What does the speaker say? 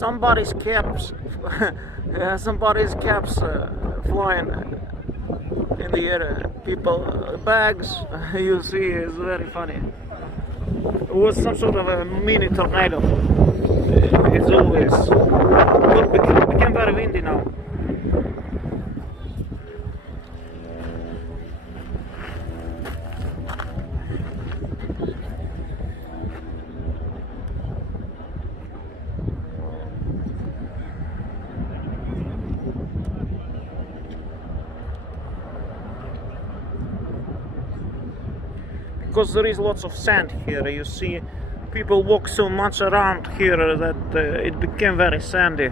somebody's caps, somebody's caps flying in the air. People, bags, you see, is very funny. It was some sort of a mini tornado. It's always became very windy now. Because there is lots of sand here, you see, people walk so much around here that it became very sandy.